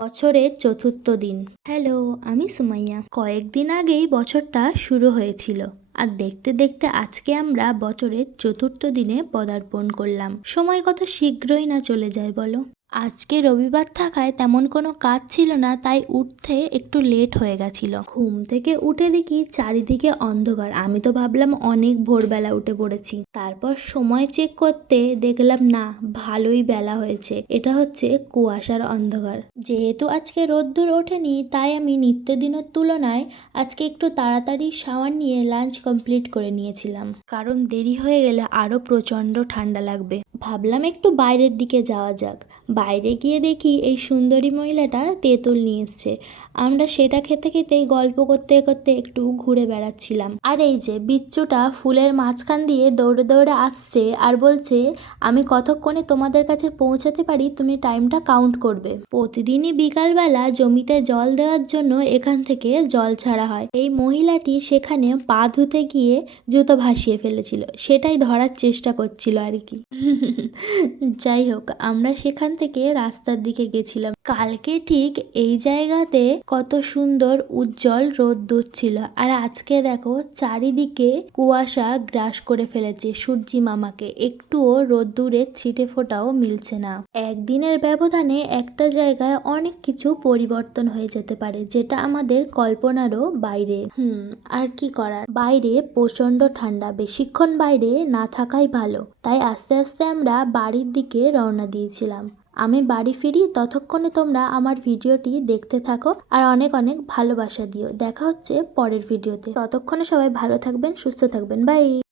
বছরের চতুর্থ দিন। হ্যালো, আমি সুমাইয়া। কয়েকদিন আগেই বছরটা শুরু হয়েছিল, আর দেখতে দেখতে আজকে আমরা বছরের চতুর্থ দিনে পদার্পণ করলাম। সময় কত শীঘ্রই না চলে যায় বলো। আজকে রবিবার থাকায় তেমন কোনো কাজ ছিল না, তাই উঠতে একটু লেট হয়ে গেছিল। ঘুম থেকে উঠে দেখি চারিদিকে অন্ধকার। আমি তো ভাবলাম অনেক ভোরবেলা উঠে পড়েছি। তারপর সময় চেক করতে দেখলাম না, ভালোই বেলা হয়েছে। এটা হচ্ছে কুয়াশার অন্ধকার। যেহেতু আজকে রোদ্দুর ওঠেনি, তাই আমি নিত্যদিনের তুলনায় আজকে একটু তাড়াতাড়ি শাওয়ার নিয়ে লাঞ্চ কমপ্লিট করে নিয়েছিলাম, কারণ দেরি হয়ে গেলে আরো প্রচন্ড ঠান্ডা লাগবে। ভাবলাম একটু বাইরের দিকে যাওয়া যাক। বাইরে গিয়ে দেখি এই সুন্দরী মহিলাটা তেঁতুল নিয়ে এসছে। আমরা সেটা খেতে খেতেই গল্প করতে করতে একটু ঘুরে বেড়াচ্ছিলাম। আর এই যে বিচ্ছুটা ফুলের মাঝখান দিয়ে দৌড়ে দৌড়ে আসছে আর বলছে, আমি কতক্ষণে তোমাদের কাছে পৌঁছাতে পারি তুমি টাইমটা কাউন্ট করবে। প্রতিদিনই বিকালবেলা জমিতে জল দেওয়ার জন্য এখান থেকে জল ছাড়া হয়। এই মহিলাটি সেখানে পা ধুতে গিয়ে জুতো ভাসিয়ে ফেলেছিল, সেটাই ধরার চেষ্টা করছিল আর কি। যাই হোক, আমরা সেখান থেকে রাস্তার দিকে গেছিলাম। কালকে ঠিক এই জায়গাতে কত সুন্দর উজ্জ্বল রোদ্দুর ছিল, আর আজকে দেখো চারিদিকে কুয়াশা গ্রাস করে ফেলেছে সূর্যি মামাকে। একটুও রোদ্দুরের ছিটে ফোটাও মিলছে না। একদিনের ব্যবধানে একটা জায়গায় অনেক কিছু পরিবর্তন হয়ে যেতে পারে, যেটা আমাদের কল্পনারও বাইরে। আর কি করার, বাইরে প্রচন্ড ঠান্ডা, বেশিক্ষণ বাইরে না থাকাই ভালো। তাই আস্তে আস্তে আমরা বাড়ির দিকে রওনা দিয়েছিলাম। আমি বাড়ি ফিরি, ততক্ষণে তোমরা আমার ভিডিওটি দেখতে থাকো আর অনেক অনেক ভালোবাসা দিও। দেখা হচ্ছে পরের ভিডিওতে। ততক্ষণে সবাই ভালো থাকবেন, সুস্থ থাকবেন। বাই।